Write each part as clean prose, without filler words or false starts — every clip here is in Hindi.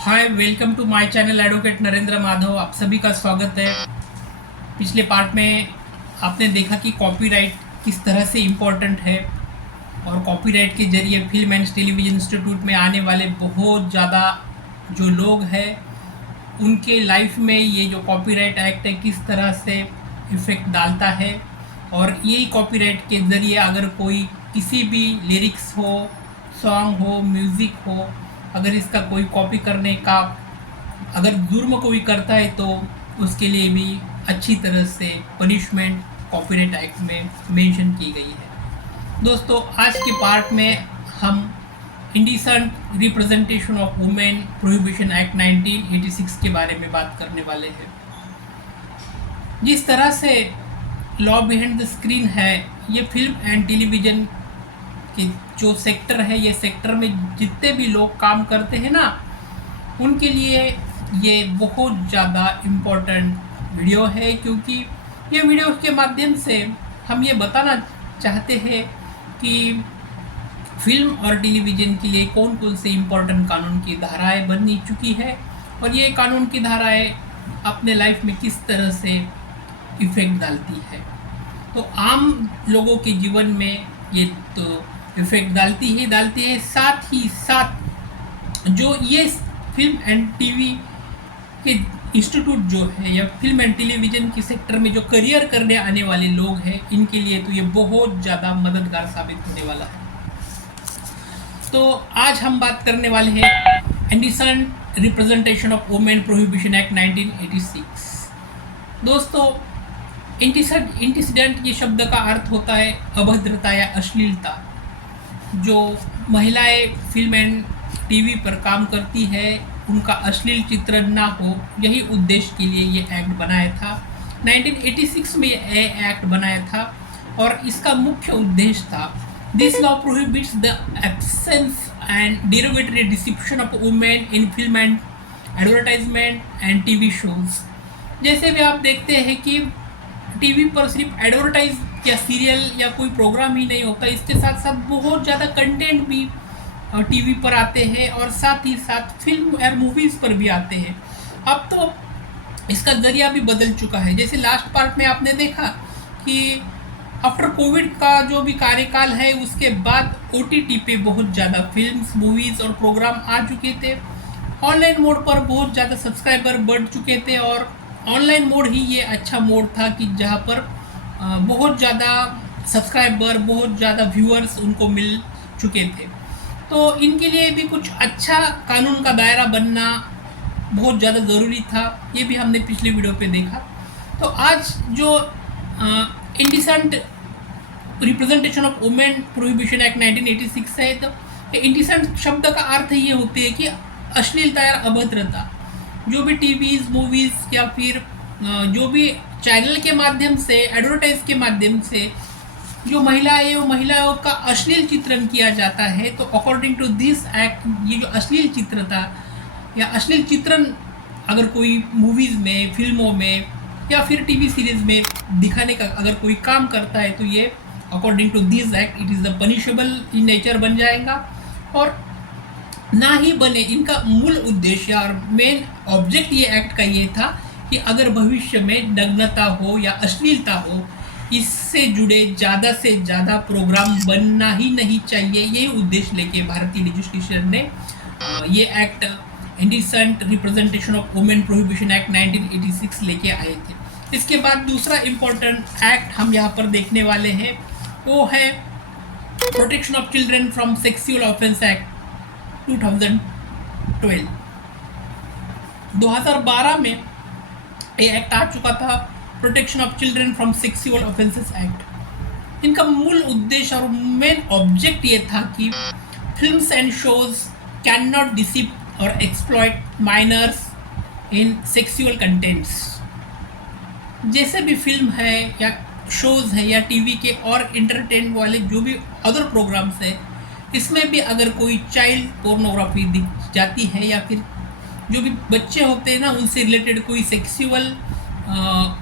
Hi, welcome to my channel advocate Narendra Madhav. आप सभी का स्वागत है। पिछले पार्ट में आपने देखा कि कॉपीराइट किस तरह से इम्पोर्टेंट है और कॉपीराइट के जरिए फिल्म एंड टेलीविज़न इंस्टीट्यूट में आने वाले बहुत ज़्यादा जो लोग हैं उनके लाइफ में ये जो कॉपीराइट एक्ट है किस तरह से इफ़ेक्ट डालता है। और यही कॉपीराइट के ज़रिए अगर कोई किसी भी लिरिक्स हो, सॉन्ग हो, म्यूज़िक हो, अगर इसका कोई कॉपी करने का अगर जुर्म कोई करता है तो उसके लिए भी अच्छी तरह से पनिशमेंट कॉपीराइट एक्ट में मेंशन की गई है। दोस्तों, आज के पार्ट में हम indecent representation of women prohibition act 1986 के बारे में बात करने वाले हैं। जिस तरह से लॉ बिहाइंड द स्क्रीन है, ये फिल्म एंड टेलीविज़न कि जो सेक्टर है, ये सेक्टर में जितने भी लोग काम करते हैं ना, उनके लिए ये बहुत ज़्यादा इम्पोर्टेंट वीडियो है, क्योंकि ये वीडियो के माध्यम से हम ये बताना चाहते हैं कि फिल्म और टेलीविज़न के लिए कौन कौन से इम्पोर्टेंट कानून की धाराएं बननी चुकी है और ये कानून की धाराएं अपने लाइफ में किस तरह से इफ़ेक्ट डालती है। तो आम लोगों के जीवन में ये तो इफ़ेक्ट डालती है, साथ ही साथ जो ये फिल्म एंड टीवी के इंस्टीट्यूट जो है या फिल्म एंड टेलीविज़न के सेक्टर में जो करियर करने आने वाले लोग हैं, इनके लिए तो ये बहुत ज़्यादा मददगार साबित होने वाला है। तो आज हम बात करने वाले हैं indecent representation of women prohibition act 1986। दोस्तों, इंडिसेंट ये शब्द का अर्थ होता है अभद्रता या अश्लीलता। जो महिलाएं फिल्म एंड टीवी पर काम करती है उनका अश्लील चित्रण ना हो, यही उद्देश्य के लिए ये एक्ट बनाया था। 1986 में ये एक्ट बनाया था और इसका मुख्य उद्देश्य था, this law prohibits the absence and derogatory description of women in film and advertisement and TV shows. जैसे भी आप देखते हैं कि टीवी पर सिर्फ एडवर्टाइज या सीरियल या कोई प्रोग्राम ही नहीं होता, इसके साथ साथ बहुत ज़्यादा कंटेंट भी टीवी पर आते हैं और साथ ही साथ फिल्म और मूवीज़ पर भी आते हैं। अब तो इसका ज़रिया भी बदल चुका है। जैसे लास्ट पार्ट में आपने देखा कि आफ्टर कोविड का जो भी कार्यकाल है, उसके बाद OTT पे बहुत ज़्यादा फिल्म्स, मूवीज़ और प्रोग्राम आ चुके थे। ऑनलाइन मोड पर बहुत ज़्यादा सब्सक्राइबर बढ़ चुके थे और ऑनलाइन मोड ही ये अच्छा मोड था कि जहाँ पर बहुत ज़्यादा सब्सक्राइबर, बहुत ज़्यादा व्यूअर्स उनको मिल चुके थे। तो इनके लिए भी कुछ अच्छा कानून का दायरा बनना बहुत ज़्यादा ज़रूरी था, ये भी हमने पिछले वीडियो पे देखा। तो आज जो indecent representation of women prohibition act 1986 है, तो इंडिसेंट शब्द का अर्थ ये होती है कि अश्लीलता या अभद्रता। जो भी टीवीज़, मूवीज़ या फिर जो भी चैनल के माध्यम से, एडवर्टाइज के माध्यम से जो महिलाओं का अश्लील चित्रण किया जाता है, तो अकॉर्डिंग टू दिस एक्ट ये जो अश्लील चित्रता या अश्लील चित्रण अगर कोई मूवीज़ में, फिल्मों में या फिर टीवी सीरीज़ में दिखाने का अगर कोई काम करता है, तो ये according to this act it is the punishable in nature बन जाएगा। और ना ही बने, इनका मूल उद्देश्य और मेन ऑब्जेक्ट ये एक्ट का ये था कि अगर भविष्य में नग्नता हो या अश्लीलता हो, इससे जुड़े ज़्यादा से ज़्यादा प्रोग्राम बनना ही नहीं चाहिए। यही उद्देश्य लेके भारतीय लेजिस्लेचर ने ये act indecent representation of women prohibition act 1986 लेके आए थे। इसके बाद दूसरा इम्पोर्टेंट एक्ट हम यहाँ पर देखने वाले हैं, वो है protection of children from sexual offence act 2012। 2012 में ये एक्ट आ चुका था, protection of children from sexual offences act. इनका मूल उद्देश्य और मेन ऑब्जेक्ट ये था कि films and shows can not deceive और exploit minors in sexual contents. जैसे भी फिल्म है या शोज़ है या टीवी के और इंटरटेन वाले जो भी अदर प्रोग्राम्स है, इसमें भी अगर कोई चाइल्ड पोर्नोग्राफी दिख जाती है या फिर जो भी बच्चे होते हैं ना, उनसे रिलेटेड कोई सेक्सुअल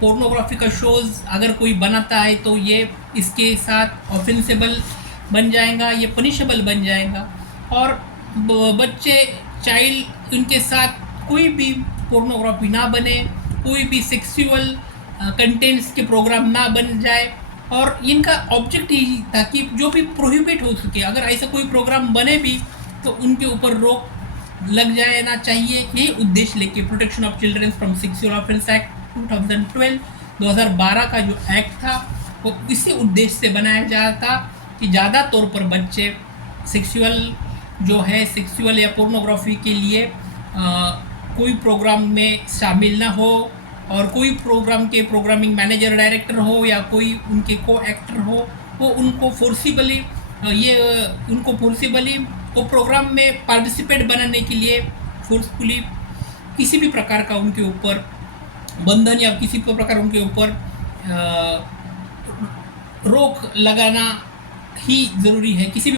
पोर्नोग्राफी का शोज़ अगर कोई बनाता है, तो ये इसके साथ ऑफेंसेबल बन जाएगा, ये पनिशेबल बन जाएगा। और बच्चे चाइल्ड इनके साथ कोई भी पोर्नोग्राफी ना बने, कोई भी सेक्सुअल कंटेंट्स के प्रोग्राम ना बन जाए, और इनका ऑब्जेक्ट यही था कि जो भी प्रोहिबिट हो सके, अगर ऐसा कोई प्रोग्राम बने भी तो उनके ऊपर रोक लग जाए ना चाहिए। यही उद्देश्य लेके protection of children from sexual offence act 2012 2012 का जो एक्ट था वो इसी उद्देश्य से बनाया गया था कि ज़्यादा तौर पर बच्चे सेक्सुअल या पोर्नोग्राफी के लिए कोई प्रोग्राम में शामिल ना हो, और कोई प्रोग्राम के प्रोग्रामिंग मैनेजर डायरेक्टर हो या कोई उनके को एक्टर हो, वो उनको फोर्सिबली वो प्रोग्राम में पार्टिसिपेट बनाने के लिए फोर्सफुली किसी भी प्रकार का उनके ऊपर बंधन या किसी भी प्रकार उनके ऊपर रोक लगाना ही ज़रूरी है। किसी भी